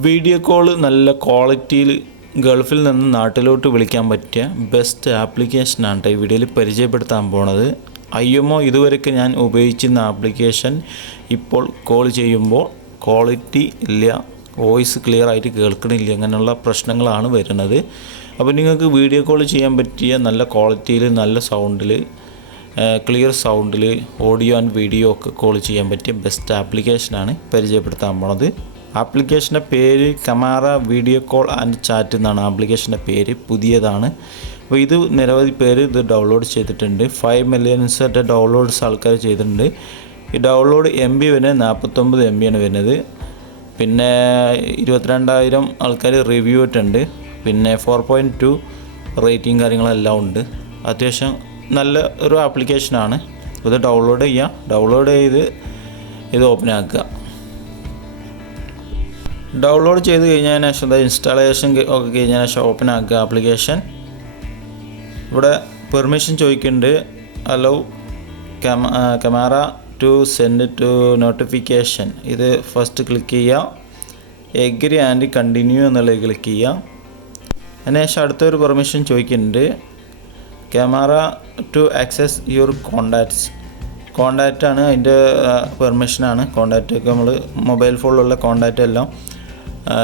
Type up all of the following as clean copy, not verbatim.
Video call നല്ല ക്വാളിറ്റിയിൽ ഗൾഫിൽ നിന്ന് നാട്ടിലോട്ട് വിളിക്കാൻ പറ്റിയ ബെസ്റ്റ് ആപ്ലിക്കേഷനാണ് ഈ വീഡിയോയിൽ പരിചയപ്പെടുത്താൻ പോണത്. IMO ഇതുവരെയൊക്കെ ഞാൻ ഉപയോഗിച്ചിരുന്ന ആപ്ലിക്കേഷൻ ഇപ്പോൾ കോൾ ചെയ്യുമ്പോൾ ക്വാളിറ്റി ഇല്ല, വോയിസ് ക്ലിയർ ആയിട്ട് കേൾക്കണില്ല, അങ്ങനെയുള്ള പ്രശ്നങ്ങളാണ് വരുന്നത്. അപ്പോൾ നിങ്ങൾക്ക് വീഡിയോ കോൾ ചെയ്യാൻ പറ്റിയ നല്ല ക്വാളിറ്റിയിൽ, നല്ല സൗണ്ടിൽ, ക്ലിയർ സൗണ്ടിൽ ഓഡിയോ ആൻഡ് വീഡിയോ ഒക്കെ കോൾ ചെയ്യാൻ പറ്റിയ ബെസ്റ്റ് ആപ്ലിക്കേഷനാണ് പരിചയപ്പെടുത്താൻ പോണത്. ആപ്ലിക്കേഷൻ്റെ പേര് Kamara video call and chat എന്നാണ് ആപ്ലിക്കേഷൻ്റെ പേര്. പുതിയതാണ്. അപ്പോൾ ഇത് നിരവധി പേര് ഇത് ഡൗൺലോഡ് ചെയ്തിട്ടുണ്ട്. 5 മില്യൺസ് ഡൗൺലോഡ്സ് ആൾക്കാർ ചെയ്തിട്ടുണ്ട്. ഈ ഡൗൺലോഡ് MB വരുന്നത് 49 MB ആണ് വരുന്നത്. പിന്നെ 22,000 ആൾക്കാർ റിവ്യൂ ഇട്ടുണ്ട്. പിന്നെ 4.2 റേറ്റിംഗ് കാര്യങ്ങളെല്ലാം ഉണ്ട്. അത്യാവശ്യം നല്ല ഒരു ആപ്ലിക്കേഷനാണ്. ഇത് ഡൗൺലോഡ് ചെയ്യുക. ഡൗൺലോഡ് ചെയ്ത് ഇത് ഓപ്പൺ ആക്കുക. ഡൗൺലോഡ് ചെയ്ത് കഴിഞ്ഞതിന് ശേഷം ഇൻസ്റ്റാളേഷൻ ഒക്കെ കഴിഞ്ഞതിന് ശേഷം ഓപ്പൺ ആക്കുക ആപ്ലിക്കേഷൻ. ഇവിടെ പെർമിഷൻ ചോദിക്കുന്നുണ്ട്. Allow Kamara to send to notification. ഇത് ഫസ്റ്റ് ക്ലിക്ക് ചെയ്യുക. എഗ്രി ആൻഡ് കണ്ടിന്യൂ എന്നുള്ളത് ക്ലിക്ക് ചെയ്യുക. അതിനുശേഷം അടുത്തൊരു പെർമിഷൻ ചോദിക്കുന്നുണ്ട്. Kamara to access your contacts. കോണ്ടാക്റ്റാണ് അതിൻ്റെ പെർമിഷനാണ്. കോണ്ടാക്റ്റൊക്കെ നമ്മൾ മൊബൈൽ ഫോണിലുള്ള കോണ്ടാക്റ്റ് എല്ലാം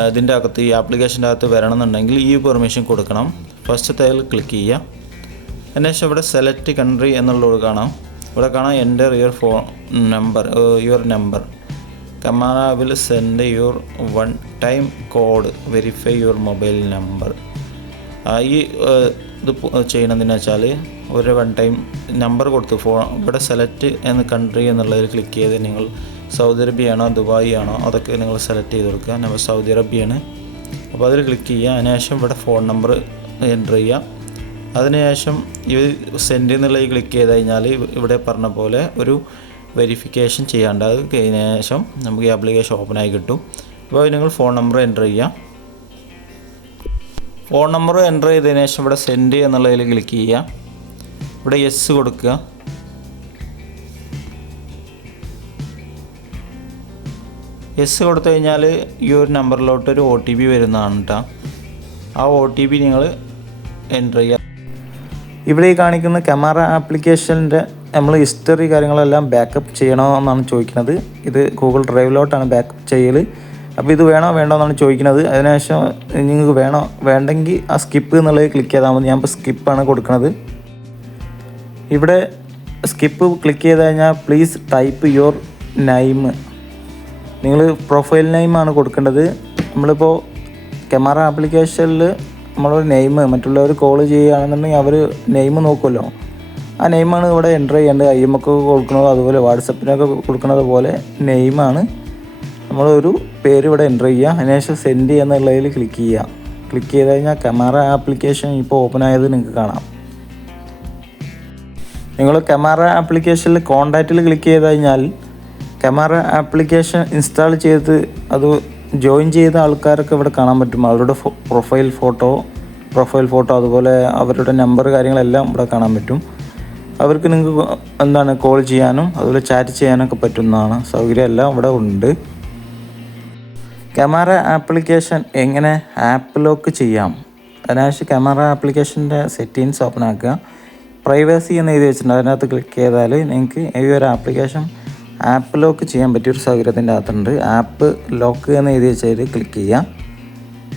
ഇതിൻ്റെ അകത്ത്, ഈ ആപ്ലിക്കേഷൻ്റെ അകത്ത് വരണമെന്നുണ്ടെങ്കിൽ ഈ പെർമിഷൻ കൊടുക്കണം. ഫസ്റ്റ് തയ്യൽ ക്ലിക്ക് ചെയ്യുക. അതിനുശേഷം ഇവിടെ സെലക്ട് കൺട്രി എന്നുള്ളത് കാണാം. ഇവിടെ കാണാം enter your phone number, your number. Kamara will send your 1 time code, verify your mobile number. ഈ ഇത് ചെയ്യണമെന്ന് വെച്ചാൽ ഒരു 1 ടൈം നമ്പർ കൊടുത്ത് ഇവിടെ സെലക്ട് എന്ന കൺട്രി എന്നുള്ളതിൽ ക്ലിക്ക് ചെയ്ത് നിങ്ങൾ സൗദി അറേബ്യയാണോ ദുബായ് ആണോ അതൊക്കെ നിങ്ങൾ സെലക്ട് ചെയ്ത് കൊടുക്കുക. നമ്മൾ സൗദി അറേബ്യയാണ്. അപ്പോൾ അതിൽ ക്ലിക്ക് ചെയ്യുക. അതിനുശേഷം ഇവിടെ ഫോൺ നമ്പർ എൻ്റർ ചെയ്യുക. അതിനുശേഷം ഈ സെൻഡ് എന്നുള്ളത് ക്ലിക്ക് ചെയ്ത് കഴിഞ്ഞാൽ ഇവിടെ പറഞ്ഞ പോലെ ഒരു വെരിഫിക്കേഷൻ ചെയ്യാണ്ട് അത് കഴിഞ്ഞ ശേഷം നമുക്ക് ഈ ആപ്ലിക്കേഷൻ ഓപ്പൺ ആയി കിട്ടും. അപ്പോൾ നിങ്ങൾ ഫോൺ നമ്പർ എൻ്റർ ചെയ്യുക. ഫോൺ നമ്പർ എൻ്റർ ചെയ്തതിന് ശേഷം ഇവിടെ സെൻഡ് എന്നുള്ളതിൽ ക്ലിക്ക് ചെയ്യുക. ഇവിടെ യെസ് കൊടുക്കുക. യെസ് കൊടുത്തു കഴിഞ്ഞാൽ ഈ ഒരു നമ്പറിലോട്ട് ഒരു OTP വരുന്നതാണ് കേട്ടോ. ആ OTP നിങ്ങൾ എൻ്റർ ചെയ്യുക. ഇവിടെ ഈ കാണിക്കുന്ന കമാറ ആപ്ലിക്കേഷൻ്റെ നമ്മൾ ഹിസ്റ്ററി കാര്യങ്ങളെല്ലാം ബാക്കപ്പ് ചെയ്യണമെന്നാണ് ചോദിക്കുന്നത്. ഇത് ഗൂഗിൾ ഡ്രൈവിലോട്ടാണ് ബാക്കപ്പ് ചെയ്യൽ. അപ്പോൾ ഇത് വേണോ വേണ്ടോ എന്നാണ് ചോദിക്കുന്നത്. അതിനുശേഷം നിങ്ങൾക്ക് വേണോ വേണ്ടെങ്കിൽ ആ സ്കിപ്പ് എന്നുള്ളത് ക്ലിക്ക് ചെയ്താൽ മതി. ഞാനിപ്പോൾ സ്കിപ്പാണ് കൊടുക്കുന്നത്. ഇവിടെ സ്കിപ്പ് ക്ലിക്ക് ചെയ്ത് കഴിഞ്ഞാൽ പ്ലീസ് ടൈപ്പ് യുവർ നെയിം. നിങ്ങൾ പ്രൊഫൈൽ നെയിമാണ് കൊടുക്കേണ്ടത്. നമ്മളിപ്പോൾ കമാറ ആപ്ലിക്കേഷനിൽ നമ്മളൊരു നെയിം മറ്റുള്ളവർ കോൾ ചെയ്യുകയാണെന്നുണ്ടെങ്കിൽ അവർ നെയിം നോക്കുമല്ലോ. ആ നെയിമാണ് ഇവിടെ എൻ്റർ ചെയ്യേണ്ടത്. IMO കൊടുക്കുന്നത് അതുപോലെ വാട്സപ്പിനൊക്കെ കൊടുക്കുന്നത് പോലെ നെയിമാണ് നമ്മളൊരു പേര് ഇവിടെ എൻ്റർ ചെയ്യുക. അതിനുശേഷം സെൻഡ് എന്നുള്ളതിൽ ക്ലിക്ക് ചെയ്യുക. ക്ലിക്ക് ചെയ്ത് കഴിഞ്ഞാൽ കമാറ ആപ്ലിക്കേഷൻ ഇപ്പോൾ ഓപ്പൺ ആയത് നിങ്ങൾക്ക് കാണാം. നിങ്ങൾ കമാറ ആപ്ലിക്കേഷനിൽ കോണ്ടാക്റ്റിൽ ക്ലിക്ക് ചെയ്ത് കഴിഞ്ഞാൽ കമാറ ആപ്ലിക്കേഷൻ ഇൻസ്റ്റാൾ ചെയ്ത് അത് ജോയിൻ ചെയ്ത ആൾക്കാരൊക്കെ ഇവിടെ കാണാൻ പറ്റും. അവരുടെ പ്രൊഫൈൽ ഫോട്ടോ അതുപോലെ അവരുടെ നമ്പർ കാര്യങ്ങളെല്ലാം ഇവിടെ കാണാൻ പറ്റും. അവർക്ക് നിങ്ങൾക്ക് കോൾ ചെയ്യാനും അതുപോലെ ചാറ്റ് ചെയ്യാനൊക്കെ പറ്റുന്നതാണ്. സൗകര്യം എല്ലാം ഇവിടെ ഉണ്ട്. കമാറ ആപ്ലിക്കേഷൻ എങ്ങനെ ആപ്പ് ലോക്ക് ചെയ്യാം. അതിനാവശ്യം കമാറ ആപ്ലിക്കേഷൻ്റെ സെറ്റിങ്സ് ഓപ്പൺ ആക്കുക. പ്രൈവസി എന്ന് എഴുതി വെച്ചിട്ടുണ്ട്. അതിനകത്ത് ക്ലിക്ക് ചെയ്താൽ നിങ്ങൾക്ക് ഈ ഒരു ആപ്ലിക്കേഷൻ ആപ്പ് ലോക്ക് ചെയ്യാൻ പറ്റിയൊരു സൗകര്യത്തിൻ്റെ അകത്തുണ്ട്. ആപ്പ് ലോക്ക് എന്ന് എഴുതി വെച്ചാൽ ക്ലിക്ക് ചെയ്യുക.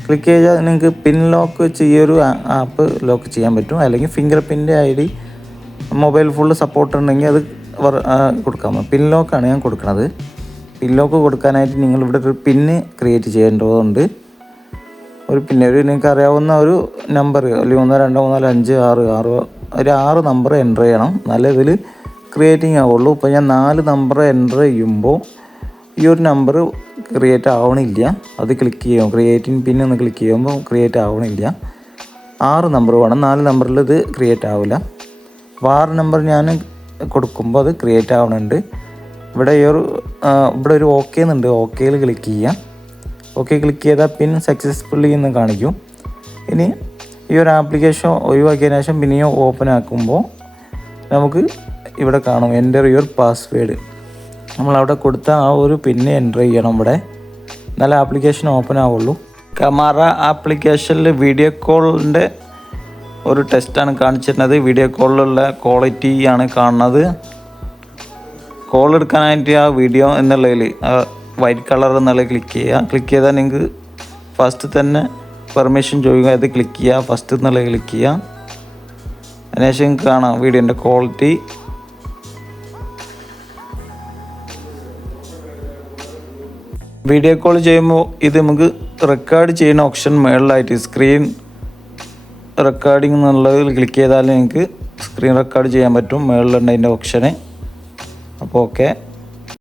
ക്ലിക്ക് ചെയ്താൽ നിങ്ങൾക്ക് പിൻ ലോക്ക് വെച്ച് ഈ ഒരു ആപ്പ് ലോക്ക് ചെയ്യാൻ പറ്റും. അല്ലെങ്കിൽ finger print ID mobile full support ഉണ്ടെങ്കിൽ അത് കൊടുക്കാം. പിൻ ലോക്കാണ് ഞാൻ കൊടുക്കുന്നത്. പിൻ ലോക്ക് കൊടുക്കാനായിട്ട് നിങ്ങളിവിടെ ഒരു പിന്ന് ക്രിയേറ്റ് ചെയ്യേണ്ടതുണ്ട്. ഒരു നിങ്ങൾക്ക് അറിയാവുന്ന ഒരു നമ്പർ, അല്ലെങ്കിൽ 1 2 3 4 5 6 ഒരു 6 നമ്പർ എൻ്റർ ചെയ്യണം. നല്ല ഇതിൽ ക്രിയേറ്റിംഗ് ആവുള്ളൂ. ഇപ്പോൾ ഞാൻ 4 നമ്പർ എൻ്റർ ചെയ്യുമ്പോൾ ഈ ഒരു നമ്പർ ക്രിയേറ്റ് ആവണില്ല. അത് ക്ലിക്ക് ചെയ്യും. ക്രിയേറ്റിംഗ് പിൻ ഒന്ന് ക്ലിക്ക് ചെയ്യുമ്പോൾ ക്രിയേറ്റ് ആവണില്ല. 6 നമ്പർ വേണം. 4 നമ്പറിൽ ഇത് ക്രിയേറ്റ് ആവില്ല. അപ്പോൾ 6 നമ്പർ ഞാൻ കൊടുക്കുമ്പോൾ അത് ക്രിയേറ്റ് ആവണുണ്ട്. ഇവിടെ ഒരു ഓക്കെ എന്നുണ്ട്. ഓക്കേയിൽ ക്ലിക്ക് ചെയ്യാം. ഓക്കെ ക്ലിക്ക് ചെയ്താൽ പിൻ സക്സസ്ഫുള്ളി എന്ന് കാണിക്കും. ഇനി ഈ ഒരു ആപ്ലിക്കേഷൻ ഒഴിവാക്കിയതിനു ശേഷം പിന്നെയും ഓപ്പൺ ആക്കുമ്പോൾ നമുക്ക് ഇവിടെ കാണും എൻ്റർ യുവർ പാസ്വേഡ്. നമ്മളവിടെ കൊടുത്ത ആ ഒരു പിന്ന് എൻ്റർ ചെയ്യണം. ഇവിടെ എന്നാലേ ആപ്ലിക്കേഷൻ ഓപ്പൺ ആവുള്ളൂ. കമാറ ആപ്ലിക്കേഷനിൽ വീഡിയോ കോളിൻ്റെ ഒരു ടെസ്റ്റാണ് കാണിച്ചിരുന്നത്. വീഡിയോ കോളിലുള്ള ക്വാളിറ്റിയാണ് കാണുന്നത്. കോൾ എടുക്കാനായിട്ട് ആ വീഡിയോ എന്നുള്ളതിൽ വൈറ്റ് കളർ എന്നുള്ളത് ക്ലിക്ക് ചെയ്യുക. ക്ലിക്ക് ചെയ്താൽ നിങ്ങൾക്ക് ഫസ്റ്റ് തന്നെ പെർമിഷൻ ചോദിക്കുക. അത് ക്ലിക്ക് ചെയ്യുക, ഫസ്റ്റ് എന്നുള്ളത് ക്ലിക്ക് ചെയ്യുക. അതിനുശേഷം നിങ്ങൾക്ക് കാണാം വീഡിയോൻ്റെ ക്വാളിറ്റി. വീഡിയോ കോൾ ചെയ്യുമ്പോൾ ഇത് നമുക്ക് റെക്കോർഡ് ചെയ്യുന്ന ഓപ്ഷൻ മുകളിലായിട്ട് സ്ക്രീൻ റെക്കോർഡിംഗ് എന്നുള്ളതിൽ ക്ലിക്ക് ചെയ്താൽ നിങ്ങൾക്ക് സ്ക്രീൻ റെക്കോർഡ് ചെയ്യാൻ പറ്റും. മുകളിലുണ്ട് അതിൻ്റെ ഓപ്ഷന്. അപ്പോൾ ഓക്കെ.